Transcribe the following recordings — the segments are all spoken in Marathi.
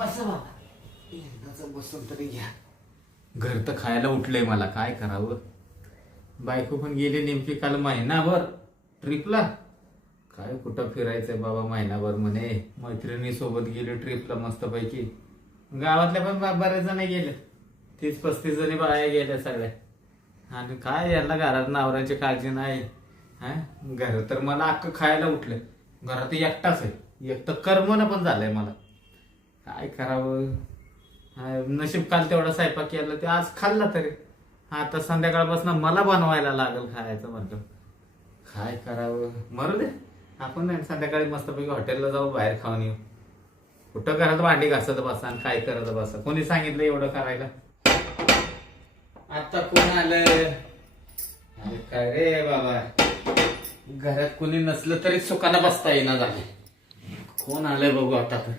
बस बाबा, एकदाच बसून तरी घ्या. घर तर खायला उठलंय, मला काय करावं. बायको पण गेली नेमकी काल महिनाभर ट्रिपला. काय कुठं फिरायचंय बाबा महिनाभर म्हणे. मैत्रिणी सोबत गेली ट्रिपला मस्तपैकी. गावातल्या पण बऱ्याच जण गेले, 30-35 जणी बाया गेल्या सगळ्या. आणि काय यांना घरात नवऱ्याची काळजी नाही. हा, घर तर मला अख्खं खायला उठलंय. घरात एकटाच आहे, एक तर कर्मन पण झालंय मला. काय करावं. नशीब काल तेवढा स्वयंपाक केला, ते आज खाल्ला तरी. आता संध्याकाळपासून मला बनवायला लागल खायचं म्हटलं. काय करावं. मरू दे, आपण संध्याकाळी मस्तपैकी हॉटेलला जाऊ, बाहेर खाऊन येऊ. कुठं घरात भांडी घासत बसा आणि काय करत बसा. कोणी सांगितलं एवढं करायला. आता कोण आलं. काय रे बाबा, घरात कोणी नसलं तरी सुखानं बसता येईना झाले. कोण आलंय बघू आता. तर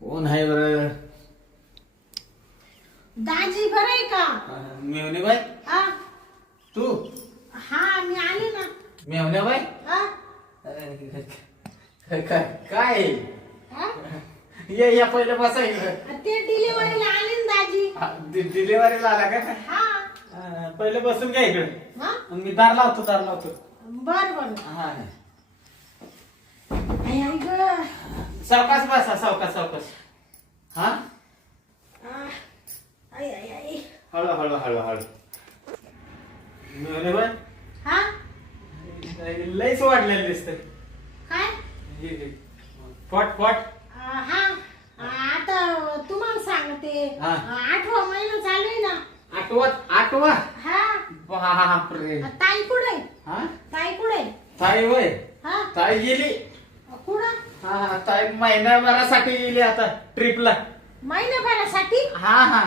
कोण आहे बर. दाजी बरं आहे का? मेवणे बाई, हा तू? हा, मी आले ना. मेवण्या बाई, हा? काय हा? या पहिलं बसायचं. ते डिलिव्हरीला आले ना दाजी. डिलिव्हरीला आला का? हा. पहिले बसून घ्या इकडे. हा? मी दार लावतो. बर बर. हा, आई आई ग. सावकाश बसा, सावकाश. हा, आई आई आई. हळू. मेवणे बाई, हा? लईच वाढलेलं दिसतंय. काय? पोट. हा, आता तुम्हाला सांगते. हा. 8वा महिना चालू आहे ना. आठवा. हा. बापरे. ताई कुठे? हा, ताई कुठे? ताई वय. हा. ताई गेली. कुठं? हा, ताई महिनाभरासाठी गेली आता ट्रिपला. महिनाभरासाठी? हा.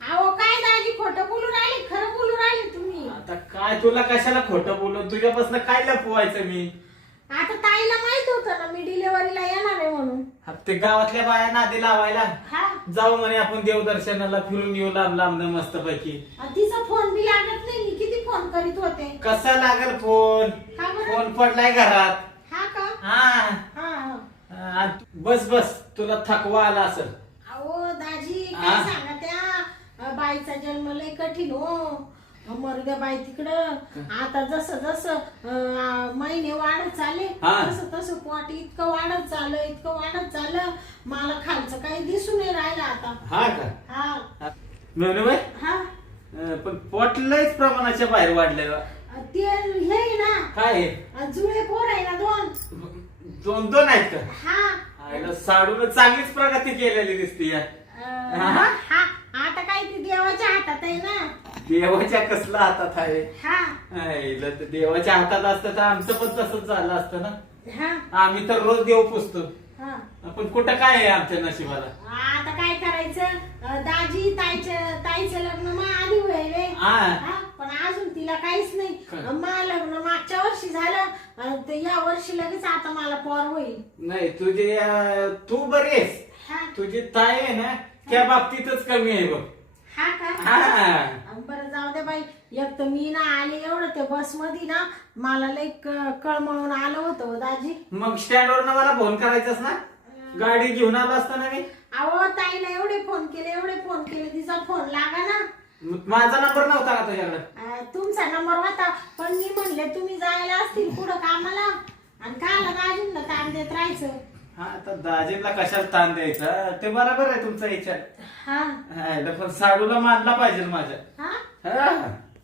अहो काय दाजी खोटं बोलून राहिले, खरं बोलून राहिले तुम्ही. आता काय तुला कशाला खोटं बोलून, तुझ्यापासून काय लपवायचं मी. आता ताईला माहित होतं ना मी डिलिव्हरीला येणार आहे म्हणून. ते गावातल्या बाया नादी लावायला हा. जाऊ म्हणे आपण देवदर्शनाला, फिरून येऊ लांब मस्तपैकी. तिचा फोन बी लागत नाही, मी किती फोन करीत होते. कसा लागल फोन. का बरं? फोन पडलाय घरात. हा का? हा. हा. बस तुला थकवा आला असेल. अहो दाजी हा. काय सांगा, त्या बाईचा जन्म लय कठीण हो. मरू द्या बाई तिकडं. आता जसं महिने वाढत चालले, हा. तसं पोट इतकं वाढत चाललं, मला खालचं काही दिसून नाही राहिलं आता. हा का? हा. मेवणे बाई, हा. पण पोट लयच प्रमाणाच्या बाहेर वाढलेलं. ते हे आहे ना, काय जुळे पोर आहे ना 2. दोन आहेत का? हा. साडून चांगलीच प्रगती केलेली दिसते. हा. आता काय ते देवाच्या हातात आहे ना. देवाच्या कसला हातात आहे. हा. आईला तर देवाच्या हातात असतं तर आमचं पण तसंच झालं असतं ना. हा. आम्ही तर रोज देव पुजतो, हा. पण कुठं काय आहे आमच्या नशिबाला. आता काय करायचं दाजी, ताईचं लग्न मग आधी होईल. हा. पण अजून तिला काहीच नाही. मला लग्न मागच्या वर्षी झालं, तर या वर्षी लगेच आता मला पोर होईल. नाही तू बरी आहेस. हा. तुझी ताई आहे ना, त्या बाबतीतच कमी आहे बघ. हा का? हा. बरं जाऊ दे बाई. एक तर मी ना आले एवढं ते बस मध्ये ना, मला लई कळमळून आलं होतं हो दाजी. मग स्टँडवर मला फोन करायचास ना, गाडी घेऊन आलो असता ना मी. अहो ताईला एवढे फोन केले, तिचा फोन लागा ना. माझा नंबर नव्हता का तुझ्याकडे? तुमचा नंबर होता, पण मी म्हणले तुम्ही जायला असतील पुढं कामाला, आणि काला दाजींना ताण देत राहायचं. हा, आता दाजीला कशाला ताण द्यायचा, ते बरोबर आहे तुमचा विचार. हा. पण साडूला मानला पाहिजे माझ्या. हा.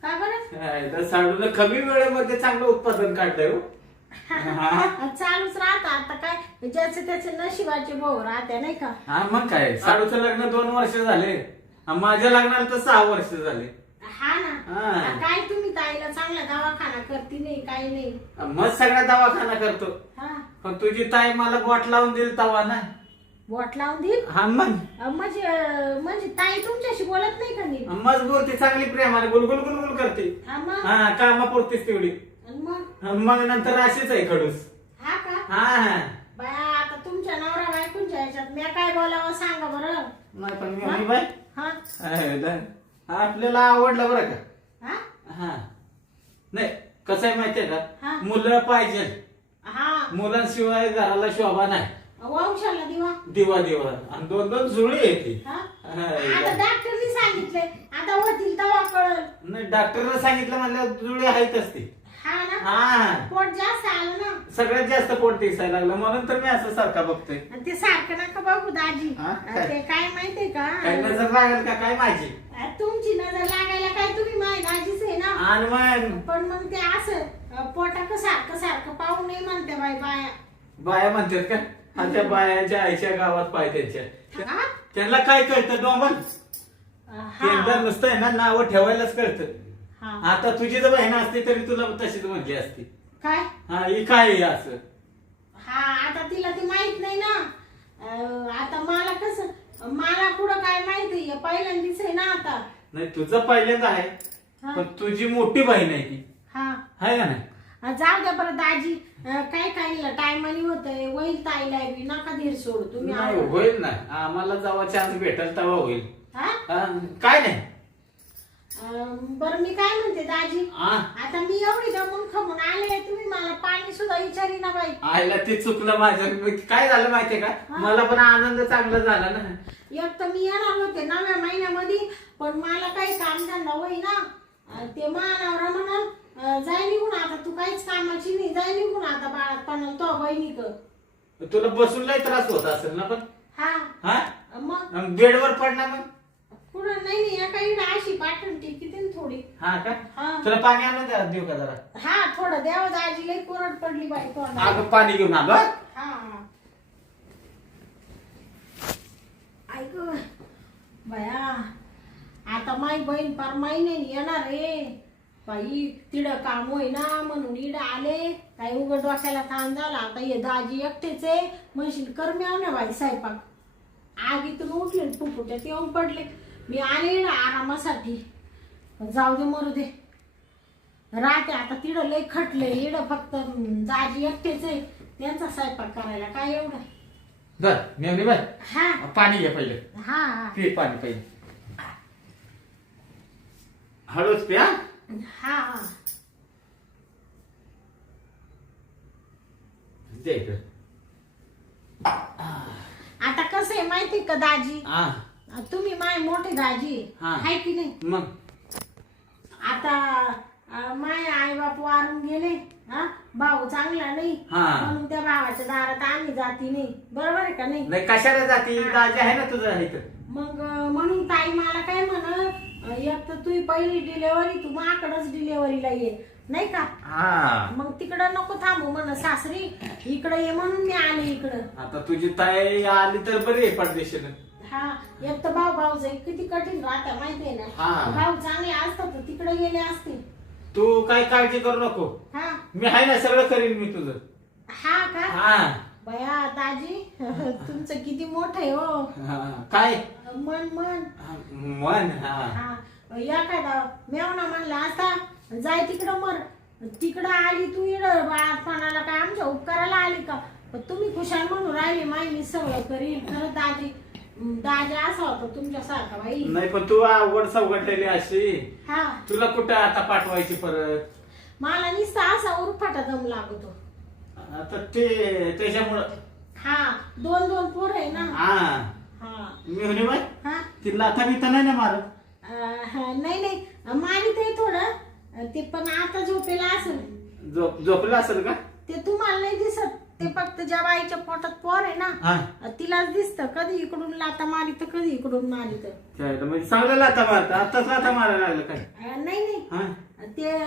का बरं? साडूला कमी वेळेमध्ये चांगलं उत्पादन काढलंय हो. चालूच राहत. आता काय ज्याचे त्याचे नशिबाचे भाऊ राहते नाही का. हा, मग काय. साडूचं लग्न 2 वर्ष झाले, माझ्या लग्नाला तर 6 वर्ष झाले. हा ना. काय तुम्ही ताईला चांगला दवाखाना करती नाही, काही नाही. मग सगळा दवाखाना करतो. हा. पण तुझी ताई मला बोट लावून दिल तवा ना. बोट लावून देईल? हा, मग म्हणजे ताई तुमच्याशी बोलत नाही का नीट? मजबूर ती चांगली प्रेमाने गुलगुल करते. हा, कामापुरतीच तेवढी. मग नंतर अशीच आहे खडूस. हा का? हा. बाया आता तुमच्या नवरा बायकोंच्या ह्याच्यात मी काय बोलावं सांगा बरं. नाही पण मी बाई, हा. आपल्याला आवडलं बरं का. हा. हा. नाही कसं आहे माहितीये हा. का, मुलं पाहिजे. हा मुलांशिवाय घराला शोभा नाही. वंशाला दिवा. दिवा दिवा आणि 2-2 जुळी येते. हा? आता डॉक्टरनी सांगितलंय आता होतील तेव्हा कळल. नाही डॉक्टरला सांगितलं म्हणल्यावर जुळी आहेतच ती. हा ना हा पोट जास्त आलं ना. सगळ्यात जास्त पोट दिसायला लागलं म्हणून तर मी असं सारखा बघतोय. आणि ते सारखं नका बघू दाजी. हा? काय? ते काय माहितीये का काय नजर लागेल का काय माझी? तुमची नजर लागायला काय तुम्ही माझी दाजीच आहे ना. आणि मग पण मग ते असं पोटाक सारखं सारखं पाहू नये म्हणते बाई बाया. बाया म्हणतात का? आणि त्या बायांच्या आईच्या गावात पाय त्यांच्या हा? त्यांना काय कळतं डोंबन? त्यांना हा. नुसतं आहे ना नाव ठेवायलाच कळतं. हा. आता तुझी जर बहीण असती तरी तुला तशीच म्हणली असती. काय हा ही काय आहे असं? हा आता तिला ते माहित नाही ना. आता मला कसं मला कुठं काय माहिती पहिल्यांदीच आहे ना आता. नाही तुझं पहिल्यांदा आहे हा. पण तुझी मोठी बहीण आहे ती हा आहे का नाही? जाऊ द्या बरं दाजी. काय काय टायमानी होतंय होईल ताईला बी नका धीर सोडू तुम्ही. नाही होईल ना आम्हाला जेव्हा चान्स भेटेल तेव्हा होईल. हा? काय नाही. बरं मी काय म्हणते दाजी आ? आता मी एवढी दमून खमून आले तुम्ही मला पाणी सुद्धा विचारी ना बाई. आईला ते चुकलं माझं. काय झालं माहितीये का मला पण आनंद चांगला झाला ना. एक तर मी येणार होते 9व्या महिन्यामध्ये पण मला काही काम धंदा होईना. ते मानावर म्हणा जाय निघून आता तू काहीच कामाची नाही जाय निघून आता बाळात पण तो बहिणीक. तुला बसून लय त्रास होत असेल ना पण. हा हा मग बेडवर पडला मग. कुठं नाही नाही एका इकडे अशी पाठवून टिकीते ना थोडी. हा का हा. तुला पाणी आणून देऊ का जरा? हा थोडं द्यावं दाजी लई कोरड पडली बाई तोंडाला. अगं पाणी घेऊन आलो. हा ऐक बया आता माई बहीण पार महिन्याने येणार रे बाई. तिडं काम होईना म्हणून इड आले काही उघड डोक्याला ताण झाला. आता हे दाजी एकटेच आहे म्हणशील करम्याव ना बाई स्वयंपाक. आगीतून उठले फुफुट्यात येऊन पडले. मी आले इड आरामासाठी. जाऊ दे मरू दे राहते आता तिडं लय खटले. इड फक्त दाजी एकटेच आहे त्यांचा स्वयंपाक करायला काय एवढं. बर नेवणी बर हा पाणी घे पहिले. हा पी पाणी पहिले. हळूच प्या. हा दे इकडे. आता कसं आहे माहिती का दाजी हा तुम्ही माय मोठे दाजी हा. आहे की नाही. मग आता माय आई बाप वारून गेले. हा भाऊ चांगला नाही हा. म्हणून त्या भावाच्या दारात आम्ही जाती नाही. बरोबर आहे का नाही. नाही कशाला जाती दाजी आहे ना तुझं आहे तर. मग म्हणून ताई मला काय म्हणत एक तर तुझी पहिली डिलेव्हरी तू माकडच डिलेव्हरीला ये नाही का. हा मग तिकडं नको थांबू म्हण सासरी इकडे ये म्हणून मी आले इकडं. आता तुझी ताई आली तर बरी आहे परदेशानं. हा एक तर भाऊ किती कठीण राहता माहितीये ना. हा. भाऊ चांगले असतात तर तिकडे गेले असते. तू काय काळजी करू नको. हा मी आहे ना सगळं करीन मी तुझं. हा का हा बया दाजी तुमचं किती मोठं आहे हो. हा. काय मन मन मन हा हा या काय मेवना म्हणला आता जाय तिकडं मर. तिकडं आली तू इड बाळापणाला काय आमच्या उपकाराला आली का. पण तुम्ही खुशाल म्हणून राहिली माई मी सगळं करील. खरं दाजी दाजी असा होता तुमच्यासारखा बाई. नाही पण तू आवड सवगटलेली अशी. हा तुला कुठं आता पाठवायची परत. मला नुसता असा उरफाटा दम लागतो. आता ते त्याच्यामुळं हा 2 पोर आहे ना. हा हा मी म्हणे बाय हा तिला आता मी तर नाही ना मारत. नाही नाही मारित आहे थोडं ते पण आता झोपेला असेल. झोपलं असेल का. ते तुम्हाला नाही दिसत. ते फक्त ज्या बाईच्या पोटात पोर आहे हा. ना तिलाच दिसत. कधी इकडून लाता मारित कधी इकडून मारित. म्हणजे चांगलं लाथा मारत आताच लाथा मारायला लागलं काय. नाही नाही हा ते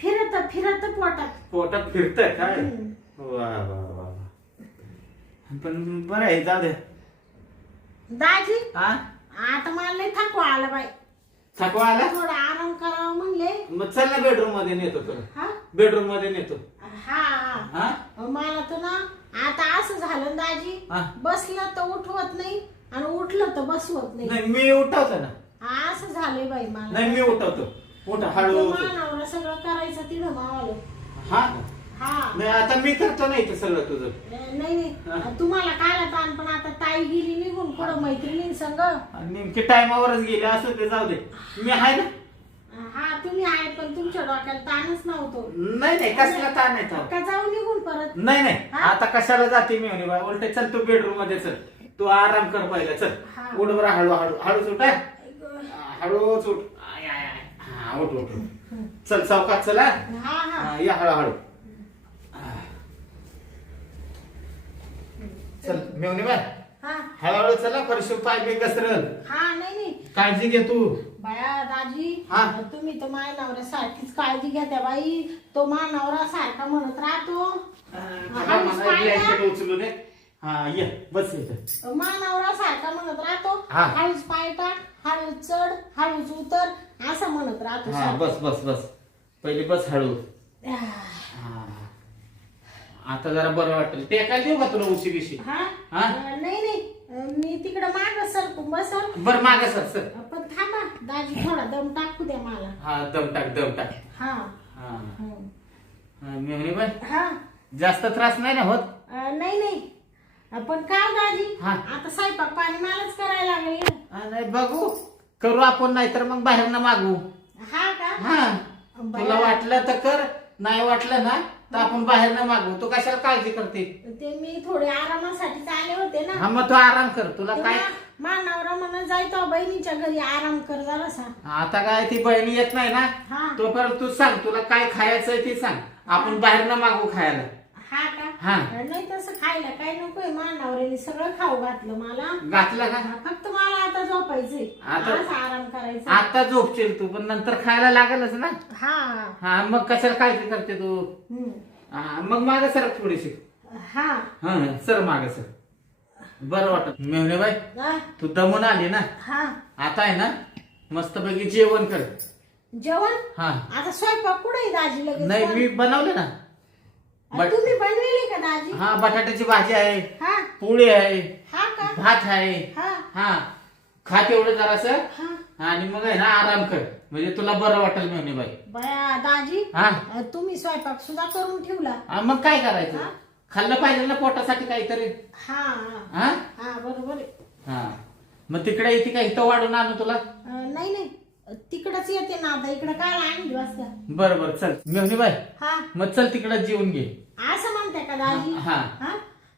फिरत फिरत पोटात. पोटात फिरतंय काय. हम्म. वा वा वा वा. पण बरं आहे जाऊ दे. दाजी हा आता मला लय थकवा आला बाई. थकवा आला. थोडा आराम करावा म्हणले. मग चल ना बेडरूम मध्ये नेतो तुला. हा बेडरूम मध्ये नेतो. हा हा मला तर ना आता असं झालं दाजी हा. बसलं तर उठवत नाही आणि उठलं तर बसवत नाही. नाही मी उठवतो ना. असं झालंय बाई मला. नाही मी उठवतो. उठ हळू. मानावर सगळं करायचं तिथं मावाला. हा हा नाही आता मी करतो नाही ते सगळं तुझं. नाही नाही तुम्हाला काय ताण पण आता ताई गेली निघून कुठं मैत्रिणी संग. नेमके टायमावरच गेले असं ते जाऊ दे. मी आहे ना. हा तुम्ही आहे पण तुमच्या डोक्याला ताणच नव्हतो नाही नाही कसला ताण आहे तो? का जाऊ निघून परत नाही नाही हा? आता कशाला जाते मी म्हणे बाय उलटे चल तू बेडरूम मध्ये चल तू आराम कर पहिला चल हा. उठ बरं हळू हळू हळूच उठ हा. आई गं. हळूच उठ आय, आय, आय. हा उठ उठ उठ. चल चौकात चला हा हा या हळूहळू चल मेवणी बाय हा हळूहळू चला फरशी पाय बी घसरल हा नाही नाही काळजी घे तू बाया दाजी हा. तुम्ही तर माझ्या नवऱ्यासारखीच काळजी घ्या बाई तो माझ्या नवरा सारखा म्हणत राहतो हळूच मला पाय यायचं टाक. उचलू दे हा ये बस इथं माझ्या नवरा सारखा म्हणत राहतो हा. हळूच पाय टाक हळूच चढ हळूच उतर असं म्हणत राहतो हा सारखं. बस बस बस पहिली बस हळू आह. हा. आता जरा बरं वाटेल टेकायला देऊ का तुला उशी बिशी हा हा? नाही नाही मी तिकडे माग सरकून बसल बरं माग सर सर पण थांबा दाजी थोडा दम टाकू द्या मला हा दम टाक हा हा हं. मेहनी बाई हा जास्त त्रास नाही ना होत नाही नाही पण काय दाजी हा. आता स्वयंपाक पाणी मलाच करायला लागेल नाही बघू करू आपण नाही तर मग बाहेर मागू हा का हा बाया. तुला वाटलं तर कर नाही वाटलं ना तर आपण बाहेर मागू तू कशाला काळजी करते ते मी थोडे आरामासाठी आले होते ना हा मग तू आराम कर तुला काय मा नवरा म्हणून जायतो बहिणीच्या घरी आराम कर जरासा आता काय ती बहिणी येत नाही ना हा तोपर्यंत तू सांग तुला काय खायचंय ते सांग आपण बाहेर मागू खायला हा का हा. नाही तसं खायला काय नकोय मा नवऱ्याने सगळं खाऊ घातलं मला घातलं का फक्त मला आता झोपायचंय आता- आज आराम करायचा आता झोपशील तू पण नंतर खायला लागेलच ना हा हा मग कशाला काळजी करते तू हम्म. हा, मग माग सर थोडीशी हा हा सर माग सर बरं वाटत मेवणे बाई हा. तू दमून आली ना हा आता आहे ना मस्तपैकी जेवण कर जेवण हा आता स्वयंपाक कुठे दाजी लगेच नाही मी बनवले ना बट- तुम्ही बनवेली का दाजी हा बटाट्याची भाजी आहे हा पोळी आहे हा का भात आहे हा हा खा तेवढं जरासं हा आणि मग आहे ना आराम कर म्हणजे तुला बरं वाटेल मेवणी बाई बया दाजी हा तुम्ही स्वयंपाक सुद्धा करून ठेवला हा, मग काय करायचं हा? खाल्लं पाहिजे ना पोटासाठी काहीतरी हा हा हा हा बरोबर आहे हा मग तिकडे येते का इथं वाढून आणू तुला नाही नाही तिकडच येते ना आता इकडे काय आणली वाजता बरं बरं चल मेवणी बाई हा मग चल तिकडे जेवून घे असं म्हणते का दाजी हा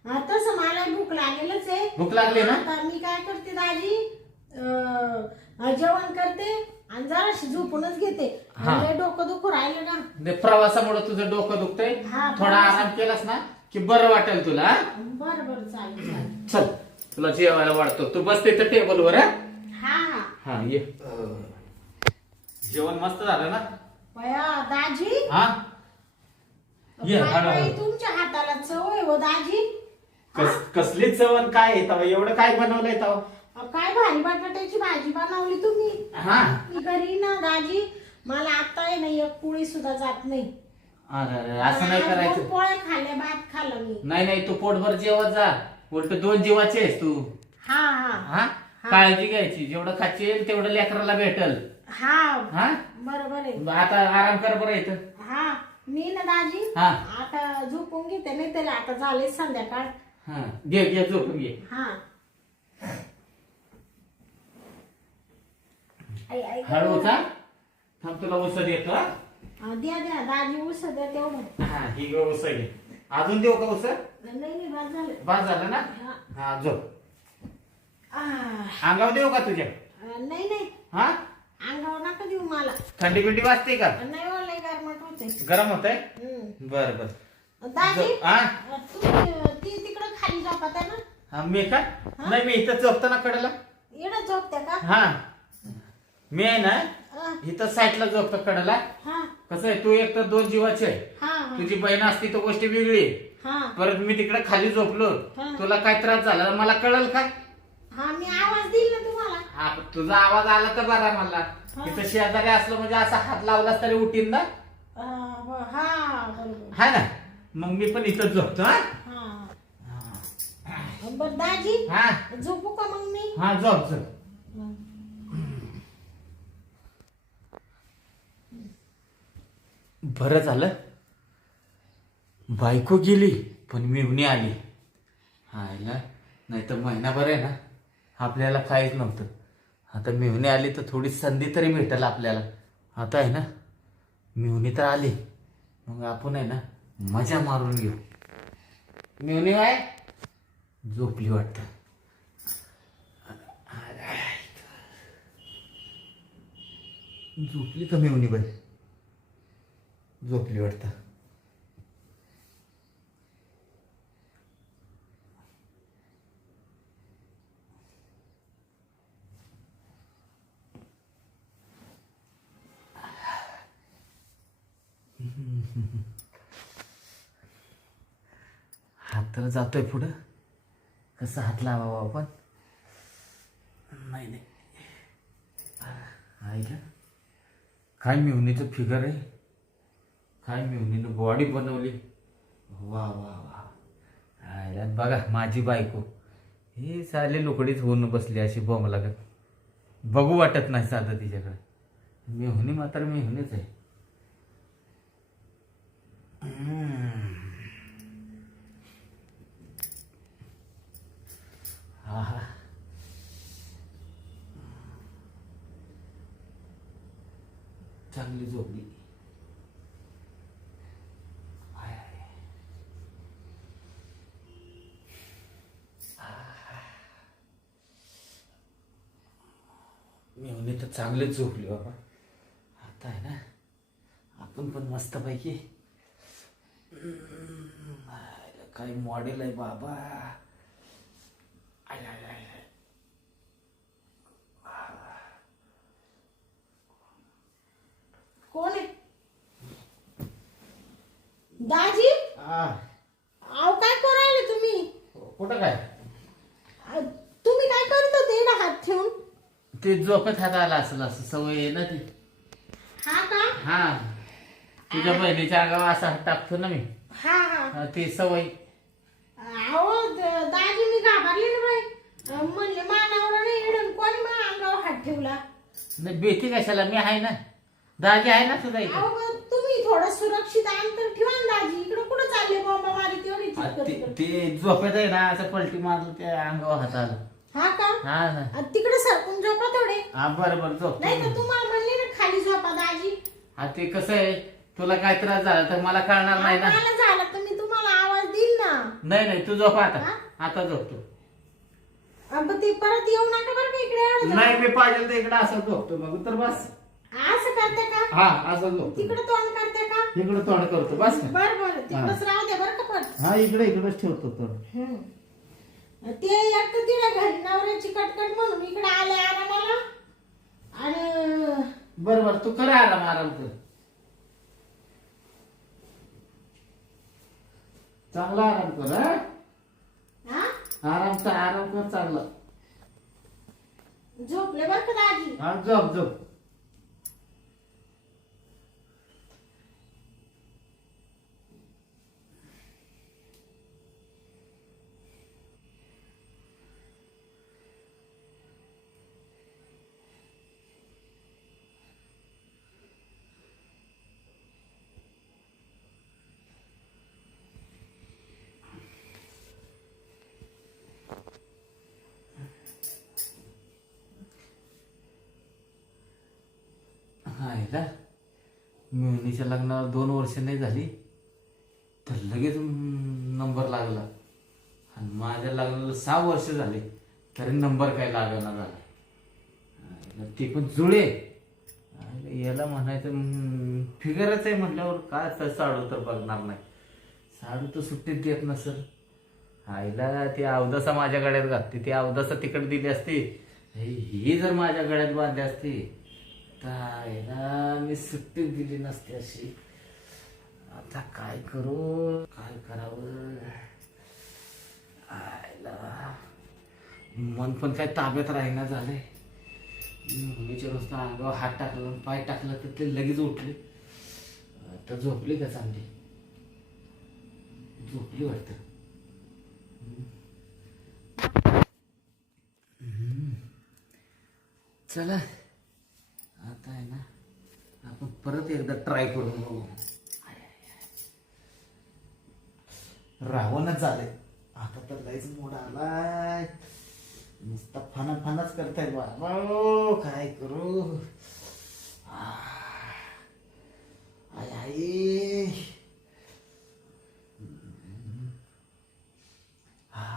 हा तसं मला भूक लागेलच आहे भूक लागली ना आता मी काय करते दाजी जेवण करते आणि जराशी झोपूनच घेते हा. लय डोकं दुखू राहिलं ना ते प्रवासामुळे तुझं डोकं दुखतंय हा, थोडा आराम केलास ना की बरं वाटेल तुला हा? बरं बरं चालेल चालेल चल तुला जेवायला वाढतो तू बस तिथं टेबलवर हा हा हा हा ये जेवण मस्त झालं ना बया दाजी हा ये बाई, हळू बाई, हळू. तुमच्या हाताला चव आहे हो दाजी हा? कसली चवण काय आहे तवा एवढं काय बनवलंय तवा काय भारी बटाट्याची भाजी बनवली तुम्ही हा मी घरी ना दाजी मला आता आहे ना एक पोळी सुद्धा जात नाही अरे अरे असं नाही आज करायचं 2 पोळ्या खाल्ल्या भात खाल्ला मी नाही नाही तू पोटभर जेवत जा उलट 2 जीवाचे आहेस तू हा हा हा काळजी घ्यायची जेवढं खाचील तेवढं लेकराला भेटल हा हा बरोबर आहे आता आराम कर बरं इथं हा मी ना दाजी हा आता झोपून घेते नाही तरी आता झाले संध्याकाळ हा घे घे झोपून घे हा आई, आई, हळू का थांब तुला उसळ देतो हा? द्या द्या दाजी उस द्या तेवढं हा ही गं उसळ घे अजून देऊ का उसळ नाही नाही बाद झालं बस झालं ना हा. हा झोप आ, अंगावर देऊ का तुझ्या नाही नाही हा अंगावर नका देऊ मला थंडी बिंडी वाजते का नाही लय गारमट होते गरम होत आहे हम्म. बर बर दाजी हा तुम्ही ती तिकडं खाली झोपत आहे ना हा, मी का नाही मी इथं झोपतो ना कडेला इकडं झोपत्या का हा मी आहे ना अ, इथं साईडला झोपतो कडेला हा कसं आहे तू एक तर 2 जीवाची आहे हा हा तुझी बहीण असती तर गोष्ट वेगळी आहे. हा परत मी तिकडे खाली झोपलो हा. तुला काय त्रास झाला तर मला कळल का हा मी आवाज देईल ना तुम्हाला हा पण तुझा आवाज आला तर बरा मला हा. इथं शेजारी असलं म्हणजे असा हात लावलास तरी उठीन ना हा बरोबर हा ना मग मी पण इथंच झोपतो हा हा बर दाजी हा झोपू का मग मी हा झोप झोप बरं झालं बायको गेली पण मिळवणी आली हायला नाही तर महिनाभर आहे ना आपल्याला काहीच नव्हतं आता मिळवणी आली तर थोडी संधी तरी भेटेल आपल्याला आता आहे ना मिवणी तर आली, मग आपण आहे ना मजा मारून घेऊ. मिवणी बाय झोपली वाटतं. झोपली का मिवणी बाई? झोपली वाटतं. हात तर जातोय पुढं, कसं हात लावावा आपण? नाही नाही. आहे का काय मिवणीचं फिगर आहे, काय मिवणीनं बॉडी बनवली. वा वा वा. आयला बघा माझी बायको ही साले लोकडीच होऊन बसली अशी बॉम्ब लागत, बघू वाटत नाही साधं तिच्याकडे. मिवणी मात्र मिवणीच आहे. हा हा. चांगली झोपली. I, I. मिवणी तर चांगलीच झोपली बाबा. आता आहे ना आपण पण मस्त पैकी. काय मॉडेल आहे बाबा. I I I I. कोण आहे? दाजी आ, अहो काय करायले तुम्ही? कुठं काय? तुम्ही काय करत होते इकडे हात ठेवून? ते झोपत हात आला असेल, असं सवय आहे ना ती. हा का? हा तुझ्या बहिणीच्या अंगावर असा हात टाकतो ना मी. हा हा. हा, ती सवय. अहो दाजी मी घाबरले ना बाई. म्हणले मानावर नाही इडून कोणी मा अंगावर हात ठेवला. नाही भीती कशाला, मी आहे ना, दाजी आहे ना तुझा इथे. अहो तुम्ही थोडं सुरक्षित अंतर ठेवा ना दाजी. इकडे कुठं चालले बाबा मारी तेवढी ते झोपेत आहे ना, असं पलटी मारलं त्या अंगावर हात आला. हा का? हा ना. तिकडे सरकून झोपा थोडे. हा बरं बरं झोप. नाही तर तुम्हाला म्हणले ना खाली झोपा दाजी. हा ते कसं आहे, तुला काय त्रास झाला तर मला कळणार नाही ना. मला झालं तर मी तुम्हाला आवाज देईन ना. नाही नाही तू झोप आता. हा? आता झोपतो. अब ते परत येऊ नका बरं का इकडे एवढं. नाही मी पाहिजे तर इकडे असं झोपतो मग तर बस. असं करते का? हा असं झोपतो. तिकडे तोंड करते का? इकडे तोंड करतो बस ना. बर बर तिकडेच राहू दे बरं का पण. हा इकडेच ठेवतो तोंड. ते एक तर तिला घरी नवऱ्याची कटकट म्हणून इकडे आले आरामाला. आणि बरोबर तू कर आराम कर. चांगला आराम कर. हा आराम कर चांगला. झोपले बरं का दाजी. हा झोप. हायला मिवणीच्या लग्नाला 2 वर्ष नाही झाली तर लगेच नंबर लागला, आणि माझ्या लग्नाला 6 वर्ष झाले तरी नंबर काय लागना झाला. ती पण जुळे. याला म्हणायचं फिगरच आहे म्हटल्यावर काय साडू तर बघणार नाही. साडू तर सुट्टीत देत नसल. आईला ती अवदसा माझ्या गळ्यात घातली, ती अवदसा तिकडे दिली असती, ही जर माझ्या गळ्यात बांधली असती तर मी सुट्टी दिली नसती अशी. आता काय करू, काय करावं. आयला मन पण काय ताब्यात राहीना झालंय. मुलीच्या नुसतं अंगावर हात टाकला पाय टाकला तर ते लगेच उठले. तर झोपली का चांगली? झोपली वाटतं. चला आता आहे ना आपण परत एकदा ट्राय करून बघू. रावणच झाले आता तर लयच मोड आलाय. नुसता फनाच करताय बाबा. काय करू. आई हा.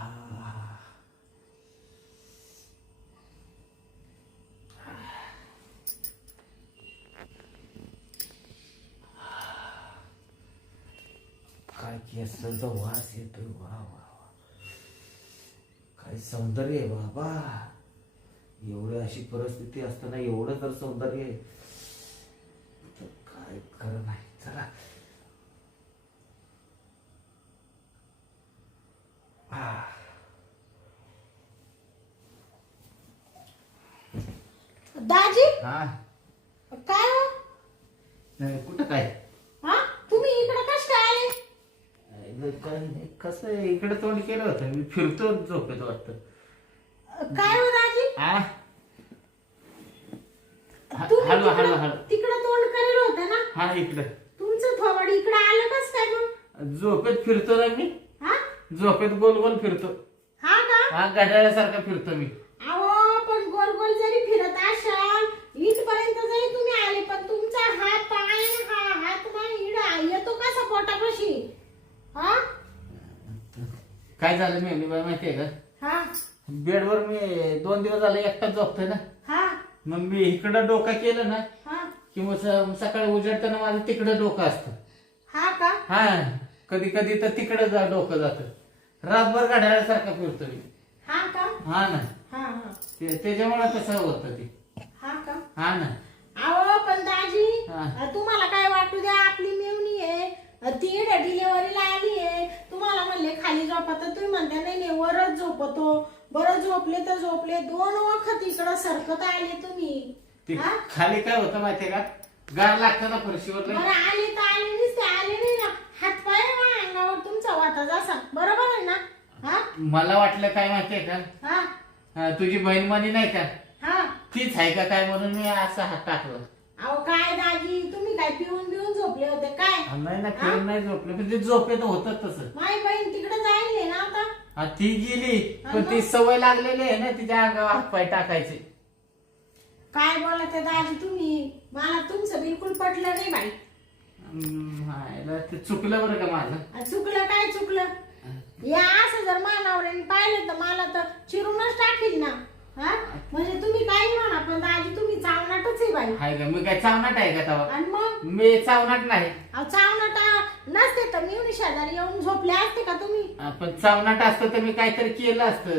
काय केसांचा वास येतोय. वा वा वा, काय सौंदर्य आहे बाबा. एवढी अशी परिस्थिती असताना एवढं तर सौंदर्य आहे तर काय खरं नाही. चला दाजी हा. काय हो? नाही, कुठं काय हा तुम्ही इकडे कस काय आले? कसं आहे, इकडे तोंड केलं होतं मी. फिरतो झोपेत वाटतं. काय हो दाजी हा. तुम्ही हळू हळू हळू. तिकडे तोंड करेल होतं ना. हा इकडं तुमचं थोबाड इकडे आलं कस काय मग? झोपेत फिरतो ना मी. हा झोपेत गोल गोल फिरतो. हा का? हा, घड्याळासारखा फिरतो मी. अहो पण गोल गोल जरी फिरत असाल इथपर्यंत जरी तुम्ही आले पण तुमचा हात पाय हा हात पाय इड येतो कसा पोटापाशी? हा काय झालं मी बाय माहितीये का, हा बेडवर मी 2 दिवस झाले एकटाच झोपतोय ना. हा मग मी इकडं डोकं केलं ना हा किंवा सकाळी उजेडताना माझं तिकडं डोकं असतं. हा का? हा, कधी कधी तर तिकडं डोकं जातं. रातभर घड्याळासारखा फिरतो मी. हा का? हा ना, हा हा त्याच्यामुळे तसं होतं ते. हा का? हा ना. अहो पण दाजी हा. तुम्हाला काय वाटू द्या, आपली मेवणी आहे ती डिलेव्हरीला आली आहे. तुम्हाला म्हणले खाली झोपा तर तुम्ही म्हणता नाही नाही वरच झोपतो. बरं झोपले तर झोपले, 2 वखत इकडं सरकत आले तुम्ही. ते हा? खाली काय होतं माहितीये का, गार लागतं ना फरशीवर लय. बरं आले तर आले नसते, आले नाही ना. हात पाय अंगावर तुमचा वाता जसा बरोबर आहे ना. हा मला वाटलं काय माहितीये का, हा तुझी बहीण मनी नाही का, हा तीच आहे का काय म्हणून मी असा हात टाकला. अहो काय दाजी तुम्ही काय पिऊन बिऊन झोपले होते काय? नाही ना, फिरून नाही झोपलं पण ते झोपेत होतं तसं. माझी बहीण तिकडे जाईल ना आता. हा, ती गेली पण ती सवय लागलेली आहे ना तिच्या अंगावर हात पाय टाकायचे. काय बोलत आहे दाजी तुम्ही? मला तुमचं बिलकुल पटलं नाही बाई. हायला, ते चुकलं बरं का माझं. चुकलं काय चुकलं? या असं जर मानावऱ्याने पाहिलं तर मला तर चिरूनच टाकील ना. हा म्हणजे तुम्ही काही म्हणा पण दाजी तुम्ही चावनाटच आहे बाई. हाय का, मी काय चावनाट आहे का तेव्हा? आणि मग मी चावनाट नाही. चावनाटा नसते तर मी शेजारी येऊन झोपले असते का तुम्ही? पण चावनाट असतं तर मी काहीतरी केलं असतं.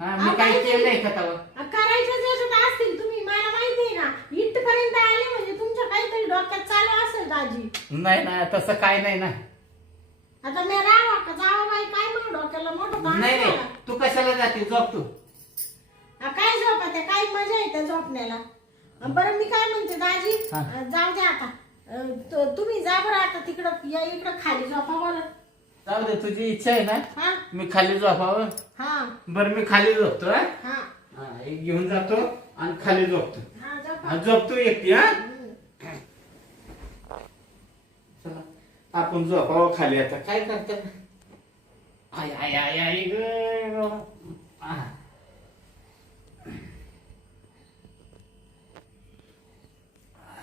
हा, मी काय केलंय का तेव्हा? करायच्याच याच्यात असतील तुम्ही, मला माहिती आहे ना. इथपर्यंत आले म्हणजे तुमच्या काहीतरी डोक्यात चालू असेल दाजी. नाही ना, तसं काय नाही ना. आता मी राहा का जावा बाई, काय म्हणून डोक्याला मोठं ताण नाही नाही, झाला. तू कशाला जाते, झोप तू. काय झोपत आहे, काय मजा येते झोपण्याला. बरं मी काय म्हणते दाजी, हा. जाऊ द्या आता. तुम्ही जा बरं आता तिकडं, या इकडं खाली झोपा बरं. जाऊ दे, तुझी इच्छा आहे ना, हा मी खाली झोपावं. हा बरं मी खाली झोपतो. हा, हा हा, एक घेऊन जातो आणि खाली झोपतो. हा झोपा. हा, झोपतो एकटी. हा, हम्म. चला आपण झोपावं खाली. आता काय करतात. आय आय आय आय ग. हा.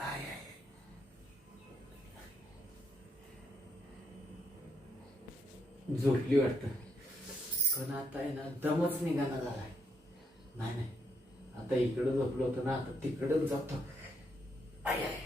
I, I. झोपली वाटत पण आता आहे ना दमच निघाना झालाय. नाही नाही, आता इकडं झोपलो होतो ना, आता तिकडच जातो. I I.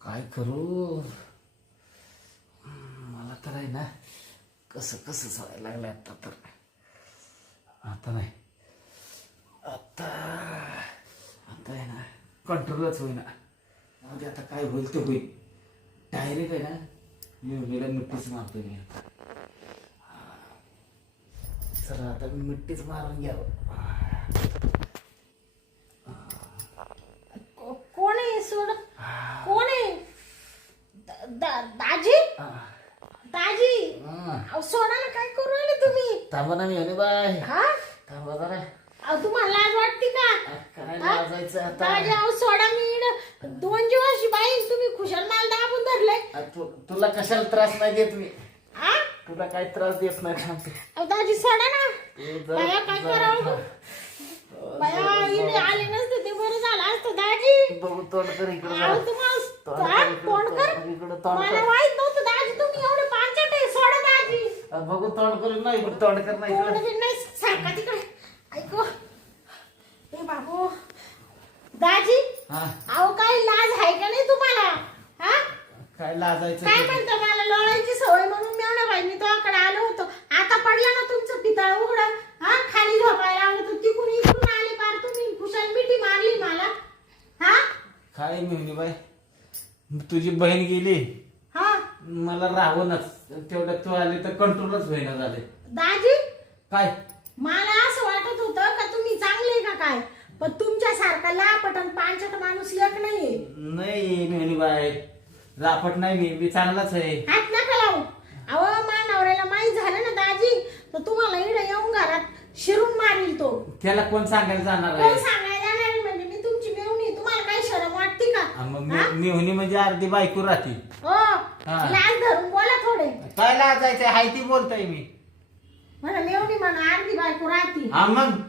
काय करू, मला तर आहे ना कसं कसं सवय लागलं आता. तर आता नाही, आता आता आहे ना कंट्रोलच होईना. म्हणजे आता काय होईल ते होईल. डायरेक्ट आहे ना मी मिठ्ठीच मारतो मी आता. चला आता मी मिठ्ठीच मारून घ्यावं. कोण आहे सोड? कोण आहे? दाजी? दाजी थांबा ना मी बाय. हा थांबा जरा. अहो तुम्हाला लाज वाटते का? काय लाजायचं आता? दाजी अहो सोडा मी 2 जीवाशी बाई तुम्ही खुशाल मला दाबून धरले. तुला कशाला त्रास नाही देत मी. हा तुला काय त्रास देत नाही थांबते. अहो दाजी सोडा ना. बाया काय करावं बाया इकडे आले नसते ते बरं झालं असतं दाजी. बघू तोंड कर इकडे. अहो तुम्हाला तोंड कर मला माहित नव्हतं दाजी तुम्ही एवढे पांचट आहे. सोडा दाजी. बघू तोंड करून नाही इकडे तोंड कर नाही तोंड बी नाही सारखा तिकडे. ऐको ए बाबू दाजी अहो काय लाज आहे का नाही तुम्हाला? हा काय लाजायचं? काय म्हणता मला लोळायची सवय म्हणून मी एवढ्या बाईंनी तोकडे आलो होतो. आता पडला ना तुमचं पितळ उघडं. हा खाली झोपायला लागलं तर तिकडून इकडून आले पार तुम्ही खुशाल मिठी मारली मला. हा काय मिळणी बाई तुझी बहीण गेली हा मला राहूनच तेवढं तू आली तर कंट्रोलच होईना झाले. दाजी काय मला असं वाटत होतं का तुम्ही चांगले का काय पण तुमच्यासारखा लापट आणि पांचट माणूस एक नाहीये. नाही मिळणी बाई रापट नाही मी चांगलाच आहे. हात नका लावू. अहो मानावऱ्याला माहीत झालं ना दाजी तर तुम्हाला इकडे येऊन घरात शिरून मारील तो. त्याला कोण सांगायला जाणार कोण आहे? सांगायला जाणार म्हणजे मी तुमची मेवणी तुम्हाला काही शरम वाटते का? मग मिळणी म्हणजे अर्धी बायको राहते. हो लाज धरून बोला थोडे. काय लाजायचंय हाय ती बोलतोय मी. मला मेवणी म्हणा अर्धी बायको राहते. हा मग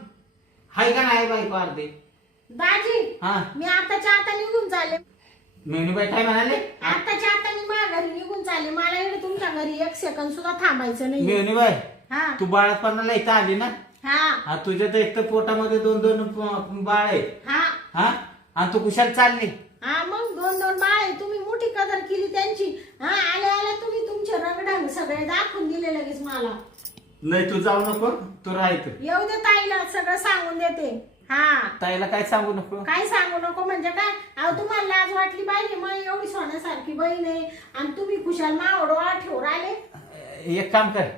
हाय का नाही बायको अर्धी? दाजी हा मी आताच्या आता निघून चालले. मिळणी बाई काय म्हणाले? आताच्या आता मी माझ्या घरी निघून चालले. मला इकडे तुमच्या घरी 1 सेकंद सुद्धा थांबायचं नाही. मिळणी बाई हा तू बाळापणाला इथं आली ना. हा तुझ्या तर एक तर पोटामध्ये 2 बाळ आहे. हा हा आणि तू कुशाल चालली. हा मग 2 बाळ आहे. तुम्ही मोठी कदर केली त्यांची. हा आल्या आल्या तुम्ही तुमचे रंगढंग सगळे दाखवून दिले लगेच मला. नाही तू जाऊ नको तू राहायचं. येऊ दे ताईला सगळं सांगून देते. हा ताईला काय सांगू नको. काय सांगू नको म्हणजे काय? अहो तुम्हाला लाज वाटली पाहिजे. मग एवढी सोन्यासारखी बहीण आहे आणि तुम्ही खुशाल मावड ठेवून आले. एक काम कर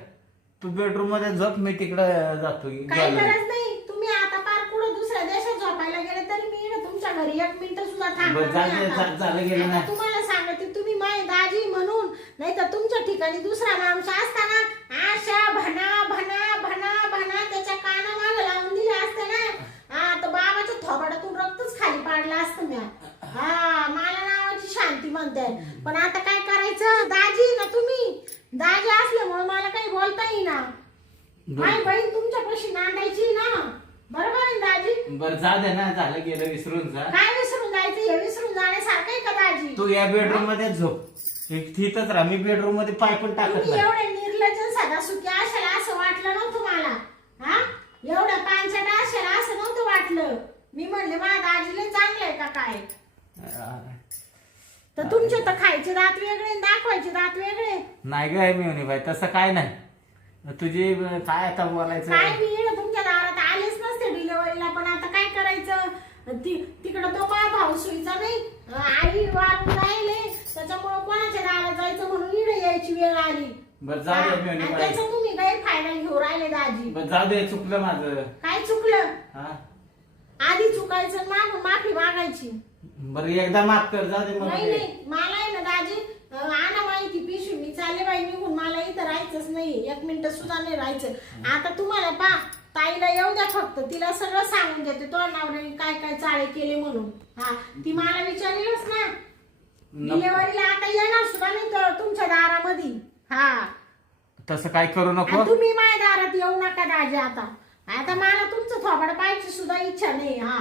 तू बेडरूम मध्ये झोप मी तिकडे जातो. काही गरज नाही. तुम्ही आता पार पुढे दुसऱ्या देशात झोपायला गेले तरी मी इकडे तुमच्या घरी 1 मिनिट सुद्धा थांबणार नाही आता. झालं गेलं ना. तुम्हाला सांगते तुम्ही माय दाजी म्हणून नाही तर तुमच्या ठिकाणी दुसरा माणूस असताना आशा भना भना भना भना त्याच्या काना मागे लावून दिले असते ना. हा तर बाबाच्या थोबाडातून रक्तच खाली पाडलं असतं मी. हा मला नावाची शांती म्हणते. पण आता काय करायचं दाजी ना तुम्ही दाजी असल्यामुळे मला काही बोलता येईना. माझी बहीण तुमच्यापाशी नांदायची ना. बरोबर आहे दाजी? बरं जा दे ना झालं गेलं विसरून जा. काय विसरून जायचं? हे विसरून जाण्यासारखं आहे का दाजी? तू या बेडरूम मध्ये झोप. तिथंच राहा मी बेडरूम मध्ये पाय पण टाकत तुम्ही नाही. एवढे निर्लज्ज सदासुखी असाल असं वाटलं नव्हतं मला. हा एवढ्या पांचट असाल असं नव्हतं वाटलं. मी म्हणले माझ्या दाजीला चांगलं आहे का काय? तर तुमचे तर खायचे दात वेगळे आणि दाखवायचे दात वेगळे. नाही ग मिळणी बाई तसं काय नाही. तुझी काय आता बोलायचं. काय मी तुमच्या दारात आलेच नसते डिलिव्हरीला. पण आता काय करायचं? तिकडं तो माझा भाऊ सुईचा नाही. आई वारून राहिले त्याच्यामुळे कोणाच्या दारात जायचं म्हणून इकडे यायची वेळ आली. बरं जाऊ दे मिळणी बाई. त्याचं तुम्ही गैरफायदा घेऊ राहिले दाजी. बरं जाऊ दे चुकलं माझं. काय चुकलं? हा आधी चुकायचं आणि मागून माफी मागायची. बरं एकदा माफ कर जाऊ दे नाही मग. नाही मला आहे ना दाजी आणा माहिती पिशवी. मी चालले बाई निघून. मला इथं राहायचंच नाही. 1 मिनिट सुद्धा नाही राहायचं. आता तुम्हाला पा ताईला येऊ द्या फक्त. तिला सगळं सांगून देते तो नवऱ्याने काय काय चाळे केले म्हणून. हा ती मला विचारलीच ना. डिलेवरीला आता येणार सुद्धा नाही तर तुमच्या दारामध्ये. हा तसं काय करू नको. आणि तुम्ही माझ्या दारात येऊ नका दाजी. आता मला तुमचं थोबाड पाहायची सुद्धा इच्छा नाही. हा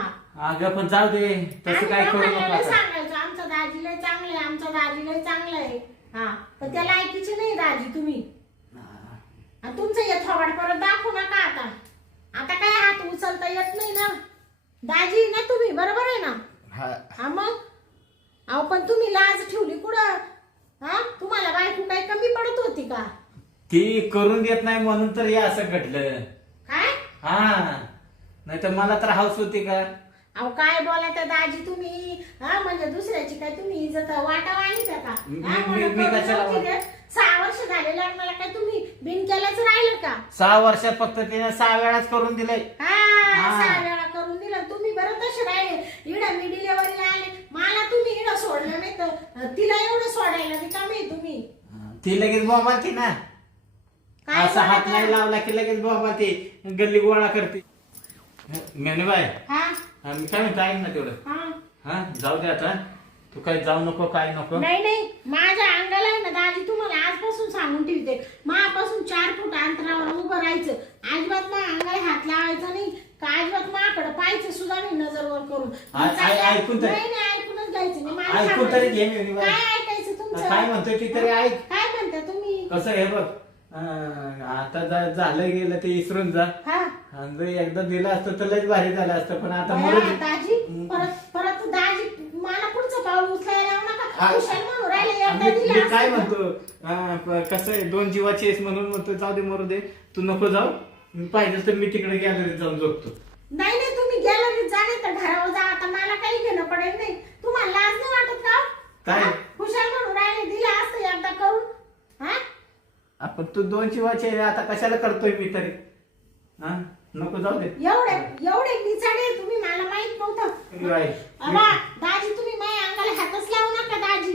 अगं पण जाऊ दे तसं काय करू नको आता. सांगायचं आमचं दाजीला चांगलं आहे. आमचं दाजीला चांगलं आहे. हा पण त्या लायकीचे नाही दाजी तुम्ही. आणि तुमचं हे थोबाड परत दाखवू नका आता. आता काय हात उचलता येत नाही ना दाजी ना तुम्ही. बरोबर आहे ना? हा मग अहो पण तुम्ही लाज ठेवली कुठं? हा तुम्हाला बायको काय कमी पडत होती का? ती करून देत नाही म्हणून तर हे असं घडलं. काय? हा नाही तर मला तर हाऊस होती का? अहो काय बोला त्या दाजी तुम्ही. हा म्हणजे दुसऱ्याची काय तुम्ही इज्जत वाटा वाढीता का? मी कशाला 6 वर्ष झाले लग्नाला काय तुम्ही बिन केल्याच राहिलं का? 6 वर्षात फक्त तिने 6 वेळाच करून दिलंय. हा 6 वेळा करून दिलं. तुम्ही बरं तसे राहिले. इडं मी डिलेव्हरीला आले. मला तुम्ही इडं सोडलं नाही तर तिला एवढं सोडायला रिकामी तुम्ही. ती लगेच बोंबालती ना. काय असा हात बोलता? नाही लावला की लगेच बाबा ते गल्ली गोळा करते. मेनूबाई हा मी काय म्हणतो ऐक ना तेवढं. हा हा जाऊ दे आता, तू काय जाऊ नको काय नको. नाही नाही माझ्या अंगाला आहे ना दाजी तुम्हाला आजपासून सांगून ठेवते मापासून 4 फूट अंतरावर उभं राहायचं अजिबात माझ्या अंगाला हात लावायचा नाही का अजिबात माझ्याकडे पाहायचं सुद्धा नाही नजरवर करून ऐकून तर- नाही नाही ऐकूनच घ्यायचं नाही मला ऐकून तरी घे सांगायचं. मेनूबाई. काय ऐकायचं तुमचं काय म्हणतोय ती तरी ऐक. काय म्हणता तुम्ही कसं आहे बघ, आता झालं गेलं ते इसरून जा. हा आणि जर एकदा दिलं असतं तर लयच भारी झालं असतं, पण आता बया, मरू दे. दाजी परत दाजी मला पुढचं पाऊल उचलायला लावू नका आ- कुशाल म्हणून राहिले एकदा मी दिलं मी असतं काय तर. म्हणतो, कसं आहे 2 जीवाची आहेस म्हणून म्हणतो जाऊ दे मरू दे, तू नको जाऊ. मी पाहिजे तर मी तिकडे गॅलरीत जाऊन झोपतो. नाही नाही तुम्ही गॅलरीत जाणे तर घरावर जा आता मला काही घेणं पडेल नाही तुम्हाला लाज नाही वाटत का काय? हा? हुशार म्हणून राहिले दिलं असतं एकदा करून हा आपण तू 2 जीवाची आहे आता कशाला करतोय मी तरी. हा नको जाऊ दे. एवढे एवढे निचाडे तुम्ही मला माहित नव्हतं बाई. अबा दाजी तुम्ही माझ्या अंगाला हातच लावू नका दाजी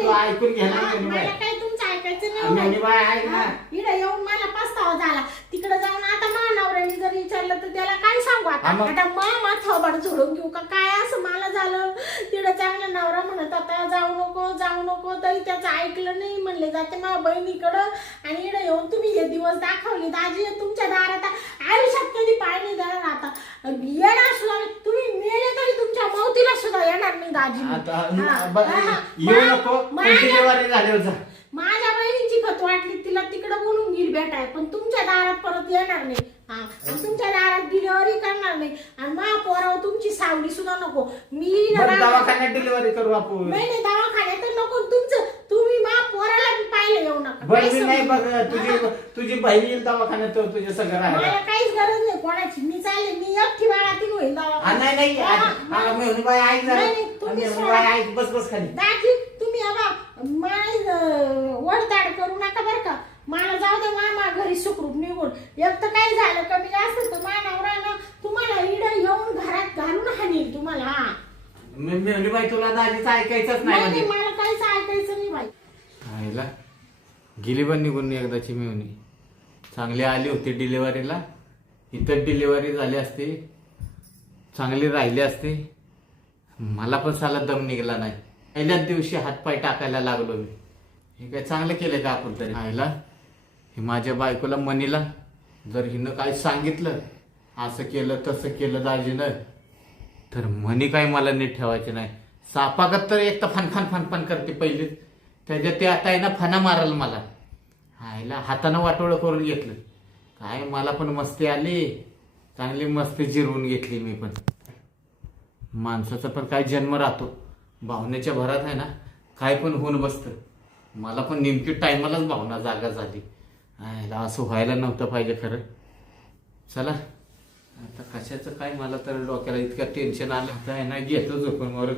तू ऐकून घे ना हा, मेनूबाई. मला काही तुमचं ऐकायचं मेनूबाई, ऐक ना. इकडे येऊन मला पस्तावा झाला तिकडे जाऊन आता माझ्या नवऱ्याने जर विचारलं तर त्याला काय सांगू आता हा, मग? आता मामा थोबड झोडून घेऊ का काय असं मला झालं तिकडे चांगला नवरा म्हणत आता जाऊ नको तरी त्याचं ऐकलं नाही म्हणले जाते माझ्या बहिणीकडं आणि इकडे येऊन तुम्ही हे दिवस दाखवले दाजी तुमच्या दारात आयुष्यात कधी पाय नाही देणार आता येणार सुद्धा नाही. तुम्ही मेले तरी तुमच्या मौतीला सुद्धा येणार नाही दाजी आता हा, ब- हा. येऊ नको, माझ्या- डिलिव्हरी झाल्यावर जा. माझ्या बहिणीची खत वाटली तिला तिकडं बोलून गेली भेटाय पण तुमच्या दारात परत येणार नाही हा आणि तुमच्या दारात डिलिव्हरी करणार नाही आणि मा पोरावर तुमची सावली सुद्धा नको मी बरं, दवाखान्यात डिलिव्हरी करू आपण. नाही दवाखान्यात तर नको तुमचं तुम्ही मा पोराला बी पाहिलं येऊ नका बरं काही मी नाही समजू बघ, नका. तुझी बहीण येईल दवाखान्यात तर तुझे सगळं मला राहिलं. काहीच गरज नाही कोणाची मी चालले मी एकटी बाळातील होईल नाही हा, मेहुणीबाई ऐक जरा. नाही, नाही, तुम्ही मेहुणीबाई सोडा. ऐक, बस खाली. दाजी तुम्ही आबा वडताड करू नका बरं का मला जाऊ दे मामा घरी सुखरूप निघून एक तर काही झालं कमी जास्त तर माझ्या नवऱ्यानं तुम्हाला इड येऊन घरात घालून हाणील तुम्हाला हा मेहुणीबाई तुला दाजीचं ऐकायचंच नाही नाही म्हणजे. नाही, मला काहीच ऐकायचं नाही बाई आईला गेली पण निघून एकदाची मेहुणी. चांगली आली होती डिलिव्हरीला, इथं डिलिव्हरी झाली असती, चांगली राहिली असती. मला पण साला दम निघाला नाही. पहिल्याच दिवशी हातपाय टाकायला लागलो मी. हे काय चांगलं केलं का आपण तरी. आईला हे माझ्या बायकोला मनीला जर हिनं काय सांगितलं असं केलं तसं केलं दाजीनं तर मनी काय मला नीट ठेवायचे नाही. सापागत तर एक तर फन करते पहिलीच, त्याच्यात ते आता आहे ना फना मारल मला. आईला हातानं वाटोळं करून घेतलं. काय मला पण मस्ती आली, चांगली मस्ती जिरवून घेतली मी पण. माणसाचा पण काय जन्म राहतो, भावनेच्या भरात आहे ना काय पण होऊन बसतं. मला पण नेमकी टायमालाच भावना जागा झाली. आईला असं व्हायला नव्हतं पाहिजे खरं. चला आता कशाचं काय, मला तर डोक्याला इतकं टेन्शन आलं आहे ना, घेतो झोपून मरू.